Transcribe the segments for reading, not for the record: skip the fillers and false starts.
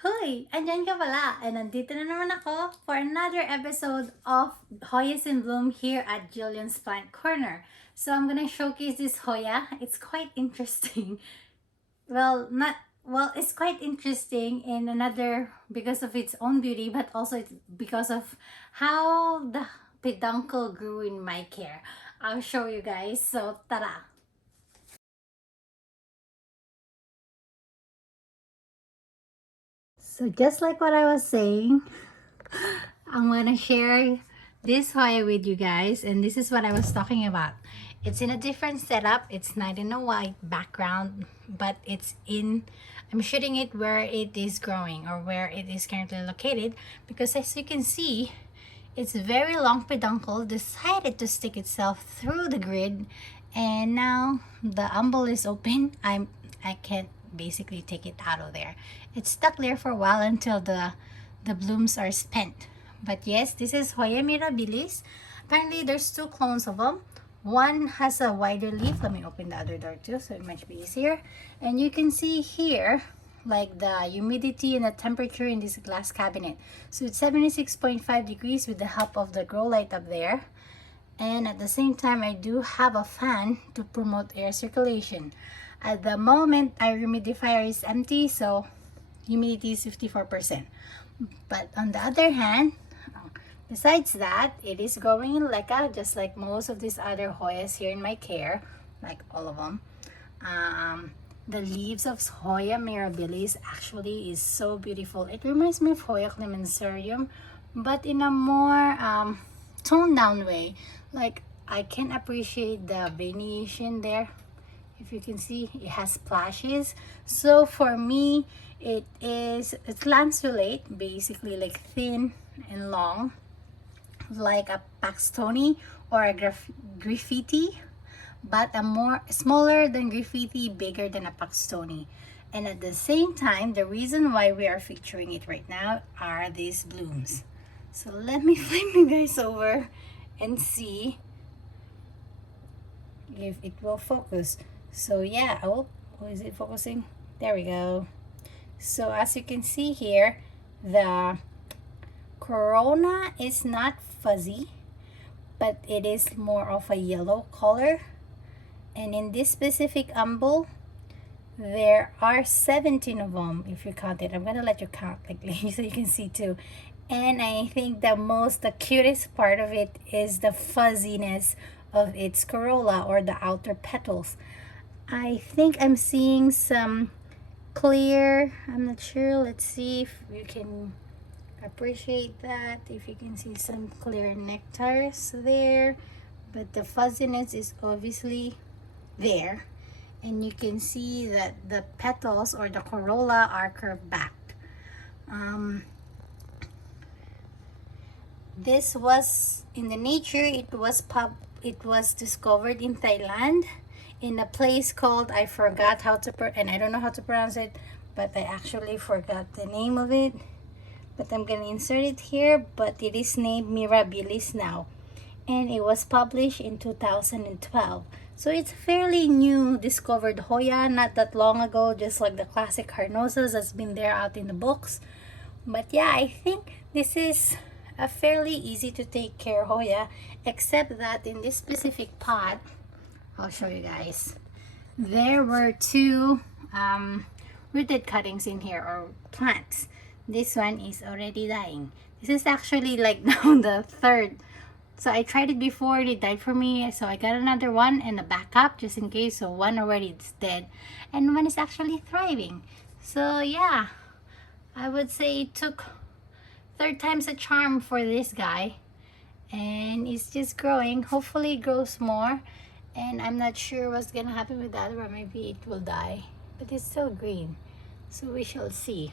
Hoy! Andyan ka pala! And nandito na naman ako for another episode of Hoyas in Bloom here at Jillian's Plant Corner. So I'm gonna showcase this Hoya. It's quite interesting. It's quite interesting in another because of its own beauty, but also it's because of how the peduncle grew in my care. I'll show you guys. So tara! So just like what I was saying, I'm gonna share this Hoya with you guys, and this is what I was talking about. It's in a different setup. It's not in a white background, but I'm shooting it where it is growing or where it is currently located, because as you can see, its very long peduncle decided to stick itself through the grid, and now the umbel is open. I can't basically take it out of there. It's stuck there for a while until the blooms are spent. But yes, this is Hoya mirabilis. Apparently there's two clones of them. One has a wider leaf. Let me open the other door too so it might be easier. And you can see here like the humidity and the temperature in this glass cabinet. So it's 76.5 degrees with the help of the grow light up there. And at the same time, I do have a fan to promote air circulation. At the moment, our humidifier is empty, so humidity is 54%. But on the other hand, besides that, it is growing in leca, just like most of these other Hoyas here in my care, like all of them. The leaves of Hoya mirabilis actually is so beautiful. It reminds me of Hoya clemensarium, but in a more toned down way. Like, I can appreciate the variation there. If you can see, it has splashes. So for me, it's lanceolate, basically like thin and long, like a Paxtoni or a graffiti, but a more smaller than graffiti, bigger than a Paxtoni. And at the same time, the reason why we are featuring it right now are these blooms. So let me flip you guys over and see if it will focus. So yeah, oh, is it focusing? There we go. So as you can see here, the corona is not fuzzy, but it is more of a yellow color. And in this specific umbel, there are 17 of them if you count it. I'm gonna let you count like so you can see too. And I think the cutest part of it is the fuzziness of its corolla or the outer petals. I think I'm seeing some clear, I'm not sure, let's see if you can appreciate that, if you can see some clear nectars there, but the fuzziness is obviously there, and you can see that the petals or the corolla are curved back. This was in the nature, it was discovered in Thailand in a place called, I forgot how to and I don't know how to pronounce it, but I actually forgot the name of it, but I'm gonna insert it here. But it is named mirabilis now, and it was published in 2012. So it's fairly new discovered Hoya, not that long ago, just like the classic carnosas that's been there out in the books. But yeah, I think this is a fairly easy to take care Hoya, except that in this specific pot, I'll show you guys, there were two rooted cuttings in here, or plants. This one is already dying. This is actually like now the third. So I tried it before, it died for me, so I got another one and a backup just in case. So one already is dead and one is actually thriving. So yeah, I would say it took third time's a charm for this guy, and it's just growing. Hopefully it grows more, and I'm not sure what's gonna happen with that, or maybe it will die, but it's still green, so we shall see.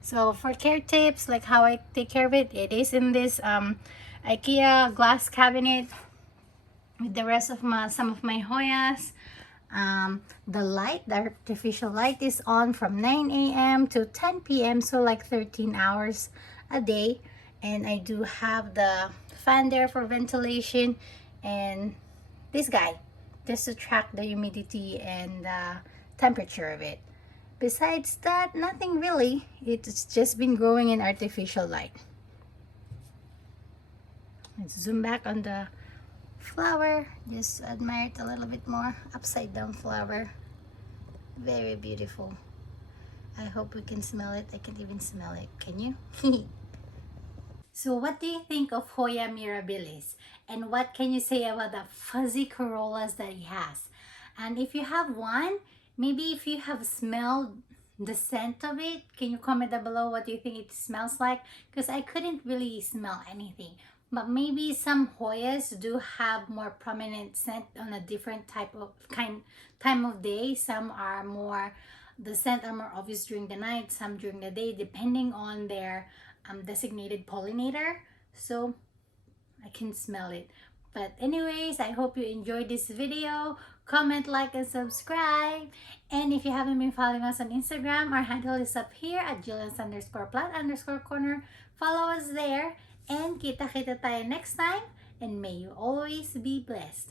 So for care tips, like how I take care of it, it is in this IKEA glass cabinet with the rest of some of my Hoyas. The artificial light is on from 9 a.m. to 10 p.m. so like 13 hours a day, and I do have the fan there for ventilation, and this guy just to track the humidity and the temperature of it. Besides that, nothing really. It's just been growing in artificial light. Let's zoom back on the flower. Just admire it a little bit more. Upside down flower. Very beautiful. I hope we can smell it. I can't even smell it. Can you? So what do you think of Hoya mirabilis? And what can you say about the fuzzy corollas that he has? And if you have one, maybe if you have smelled the scent of it, can you comment down below what you think it smells like? Because I couldn't really smell anything. But maybe some Hoyas do have more prominent scent on a different time of day. Some are more, the scent are more obvious during the night, some during the day, depending on their designated pollinator. So I can smell it. But anyways, I hope you enjoyed this video. Comment, like, and subscribe. And if you haven't been following us on Instagram, our handle is up here at Julians_plant_corner. Follow us there. And kita-kita tayo next time. And may you always be blessed.